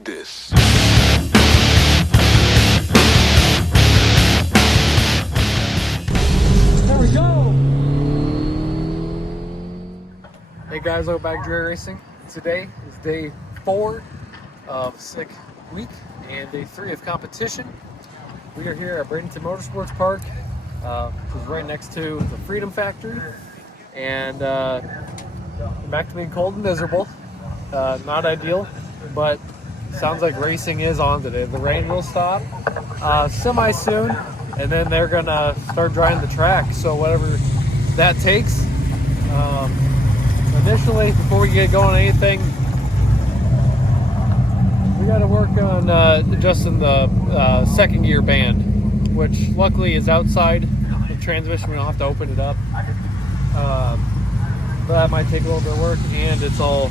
dig this. There we go! Hey guys, welcome back to Dre Racing. Today is day 4 of Sick Week and day 3 of competition. We are here at Bradenton Motorsports Park, which is right next to the Freedom Factory. And back to being cold and miserable. Not ideal, but sounds like racing is on today. The rain will stop semi soon, and then they're gonna start drying the track. So whatever that takes. Initially, before we get going on anything, we got to work on adjusting the second gear band, which luckily is outside the transmission. We don't have to open it up. But that might take a little bit of work, and it's all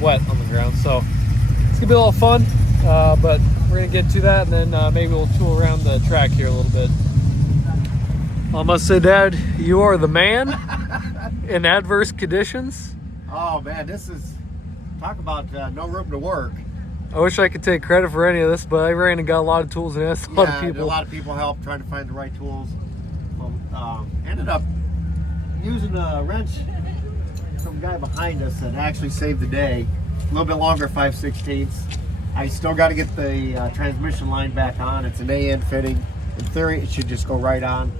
wet on the ground. So it's gonna be a little fun, but we're gonna get to that, and then maybe we'll tool around the track here a little bit. I must say, Dad, you are the man in adverse conditions. Oh man, this is, talk about no room to work. I wish I could take credit for any of this, but I ran and got a lot of tools and asked a lot of A people. lot of people helped trying to find the right tools. Ended up using a wrench. Some guy behind us that actually saved the day. A little bit longer, 5/16. I still got to get the transmission line back on. It's an AN fitting. In theory, it should just go right on.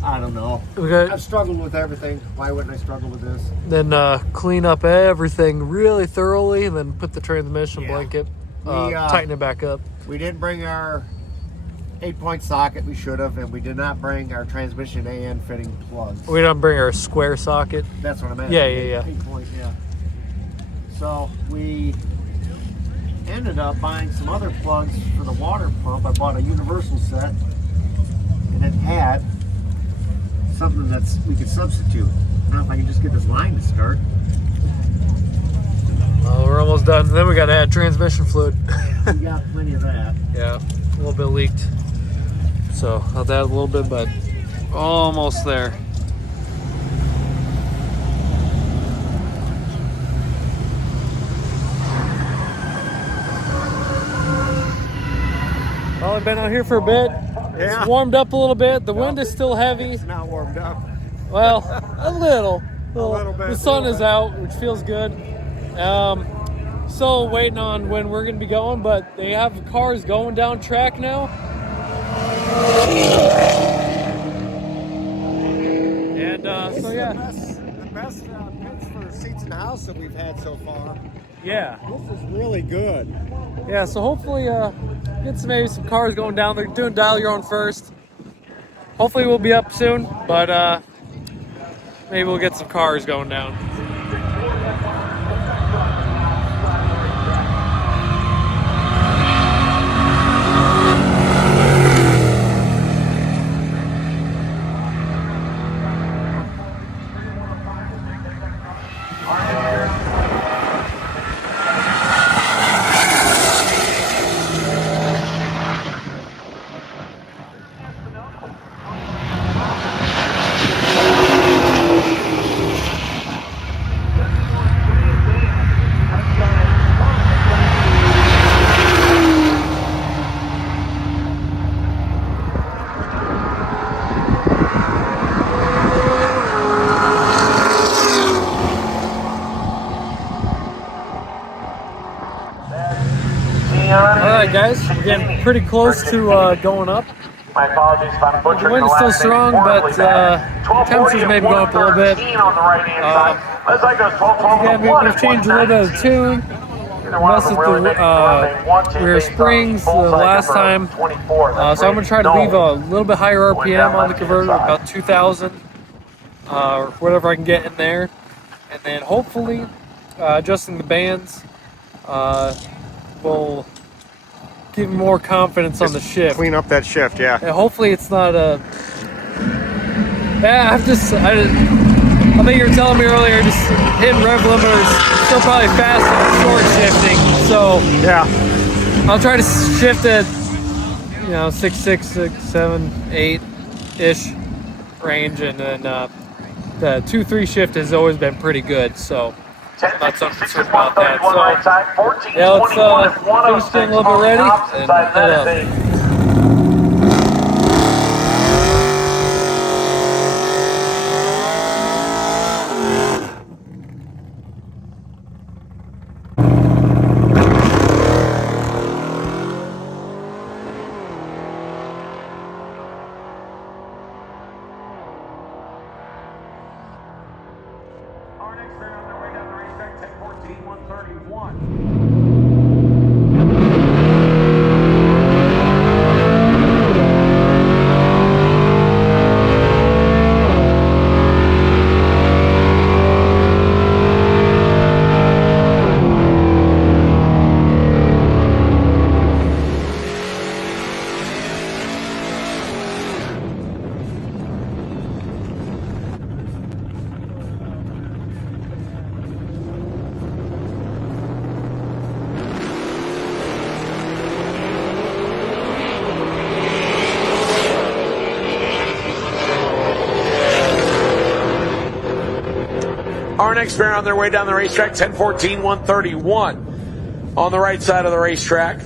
I don't know. Okay. I've struggled with everything. Why wouldn't I struggle with this? Then clean up everything really thoroughly, and then put the transmission blanket, tighten it back up. We didn't bring our 8-point socket. We should have, and we did not bring our transmission AN fitting plugs. We don't bring our square socket. That's what I meant. Yeah. 8-point, yeah. So we ended up buying some other plugs for the water pump. I bought a universal set, and it had something that's we could substitute. I don't know if I can just get this line to start. Well, we're almost done. Then we got to add transmission fluid. We got plenty of that. Yeah, a little bit leaked. So I'll add a little bit, but almost there. Well, I've been out here for a bit. Yeah. It's warmed up a little bit. The wind is still heavy. It's not warmed up. Well, a little. little bit, The sun little is bit. out, which feels good. Still waiting on when we're going to be going, but they have cars going down track now. And so yeah. The best pits for seats in the house that we've had so far. Yeah. This is really good. Yeah, so hopefully get maybe some cars going down. They're doing dial your own first. Hopefully we'll be up soon, but maybe we'll get some cars going down. Alright guys, we're getting pretty close to going up. My apologies if I'm The butchering wind is still last name strong, horribly but bad. temperatures may be going up a little bit. 12:40 on the right-hand side. Looks like there's 12:12 Again, we've changed a little bit of the tune. Messed with the rear springs the last time. So I'm going to try to leave a little bit higher RPM on the converter, about 2,000, or whatever I can get in there. And then hopefully adjusting the bands will give me more confidence on the shift. Clean up that shift, yeah. And hopefully it's not a... Yeah, I think you were telling me earlier, just hitting rev limiters, still probably fast on short shifting. So Yeah. I'll try to shift it, 6.6, 6, 7, 8-ish range, and then the 2-3 shift has always been pretty good. So Not so concerned about that. So, yeah, let's finish getting a little bit ready and head up. Our next train on their way down the racetrack, 10:14, 131. Our next pair on their way down the racetrack, 10:14, 131. On the right side of the racetrack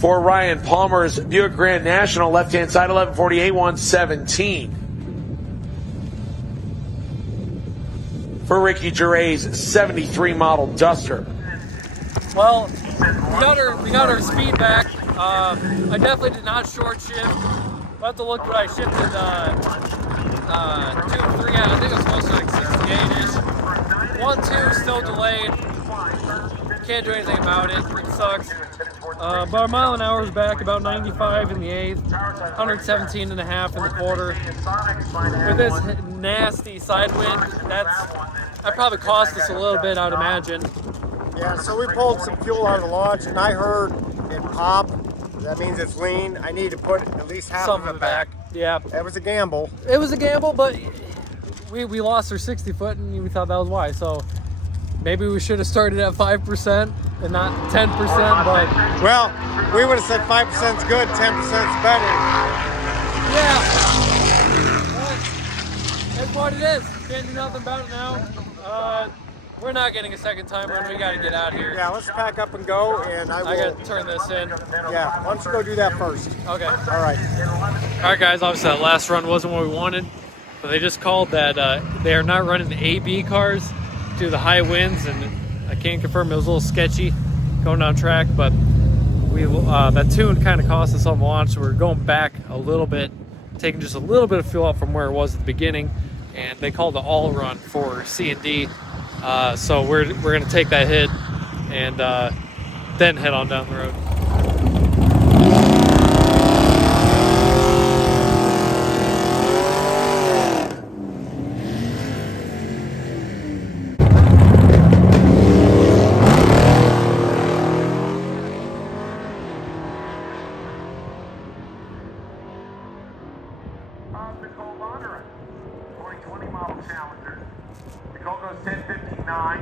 for Ryan Palmer's Buick Grand National, left-hand side, 11:48, 117. For Ricky Gervais' 73 model Duster. Well, we got our speed back. I definitely did not short shift. We'll have to look what I shifted 2 and 3 at. I think it was close to like 68-ish. 1-2 still delayed. Can't do anything about it. It sucks. But our mile an hour is back about 95 in the 8th, 117 and a half in the quarter. With this nasty side wind, that probably cost us a little bit, I'd imagine. Yeah, so we pulled some fuel out of the launch, and I heard it pop. That means it's lean. I need to put at least half Some of it back. Yeah. That was a gamble. It was a gamble, but we lost our 60 foot and we thought that was why. So maybe we should have started at 5% and not 10%, but Well, we would have said 5% is good, 10% is better. yeah. But it's what it is. Can't do nothing about it now. We're not getting a second time run. We got to get out of here. Yeah, let's pack up and go, and I I got will. to turn this in. Yeah, why don't you go do that first? Okay. All right. All right, guys. Obviously, that last run wasn't what we wanted, but they just called that they are not running the AB cars due to the high winds, and I can't confirm. It was a little sketchy going down track, but that tune kind of cost us on the launch, so we're going back a little bit, taking just a little bit of fuel out from where it was at the beginning, and they called the all run for C&D. So we're going to take that hit and then head on down the road. Nicole Bonner, 2020 model Challenger. Nicole goes 10:59.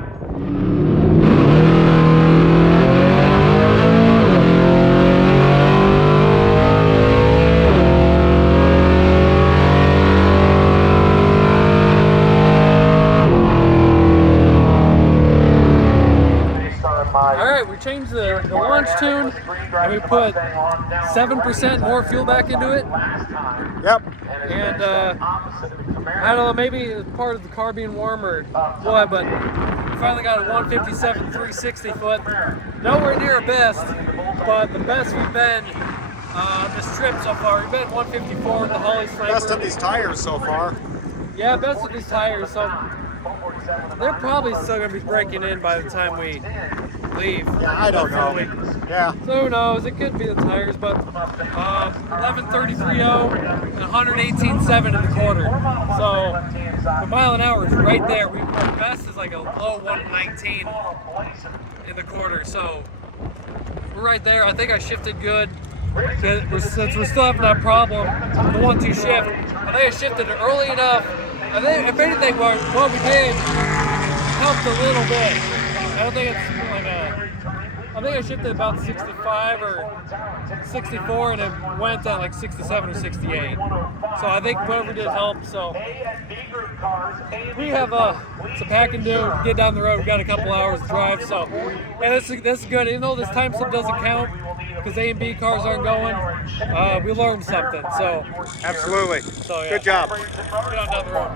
All right, we changed the launch tune and we put 7% more fuel back into it. Yep. And I don't know, maybe it's part of the car being warm or what, but we finally got a 157 360 foot. Nowhere near our best, but the best we've been this trip so far. We've been 154 with the Holly Sniper. Best of these tires so far. Yeah, best with these tires. So they're probably still going to be breaking in by the time we leave. Yeah, I don't know. Yeah. So who knows? It could be the tires, but 11:33.0 and 118.7 in the quarter. So the mile an hour is right there. Our best is like a low 119 in the quarter. So we're right there. I think I shifted good. Since we're still having that problem, the 1-2 shift, I think I shifted it early enough. I think, if anything, what we did helped a little bit. I don't think it's like I think I shifted about 65 or 64, and it went at like 67 or 68. So I think whatever did help. So we have some packing to do. Get down the road. We got a couple hours to drive. So yeah, this is good. Even though this time slip doesn't count because A and B cars aren't going, we learned something. So Absolutely. so yeah. Good job. Get on down the road.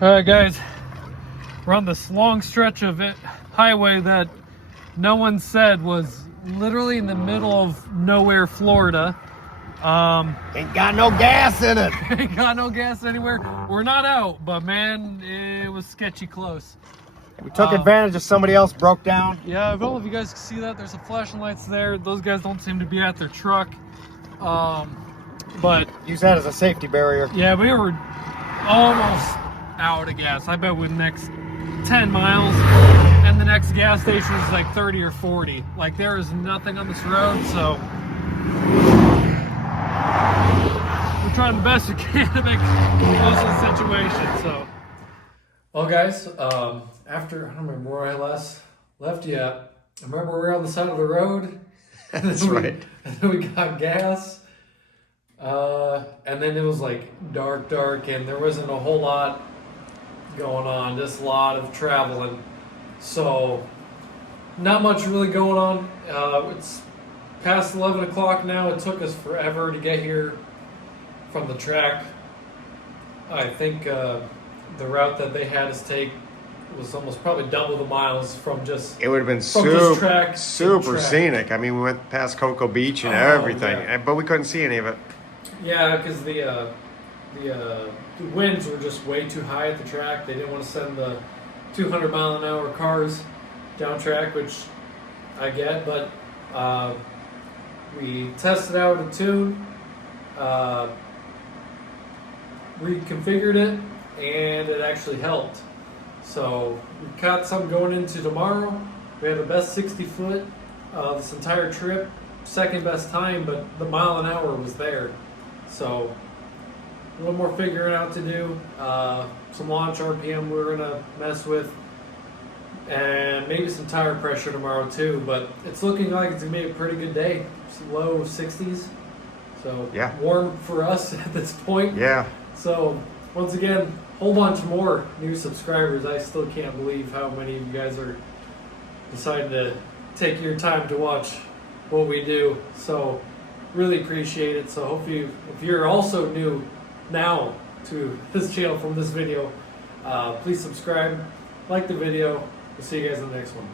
All right, guys, we're on this long stretch of highway that no one said was literally in the middle of nowhere, Florida. Ain't got no gas in it. Ain't got no gas anywhere. We're not out, but man, it was sketchy close. We took advantage of somebody else broke down. Yeah, I don't know if you guys can see that. There's some flashing lights there. Those guys don't seem to be at their truck. But Use that as a safety barrier. yeah, we were almost out of gas. I bet with the next 10 miles and the next gas station is like 30 or 40. Like there is nothing on this road, so we're trying the best we can to make the most of the situation. So, well, guys, after I don't remember where I last left yet. I remember we were on the side of the road. That's right. And then we got gas. And then it was like dark, and there wasn't a whole lot going on, just a lot of traveling. So, not much really going on. It's past 11 o'clock now. It took us forever to get here from the track. I think the route that they had us take was almost probably double the miles from just. It would have been From this track super to track. scenic. I mean, we went past Cocoa Beach and Oh, everything, yeah. but we couldn't see any of it. Yeah, because the winds were just way too high at the track. They didn't want to send the 200 mile an hour cars down track, which I get, but we tested out a tune, reconfigured it, and it actually helped. So we got some going into tomorrow. We had the best 60 foot this entire trip, second best time, but the mile an hour was there. So a little more figuring out to do. Some launch RPM we're gonna mess with, and maybe some tire pressure tomorrow too. But it's looking like it's gonna be a pretty good day. It's low 60s, so Yeah. warm for us at this point. Yeah, So once again, whole bunch more new subscribers. I still can't believe how many of you guys are deciding to take your time to watch what we do. So really appreciate it. So hope you, if you're also new now to this channel from this video, please subscribe, like the video. We'll see you guys in the next one.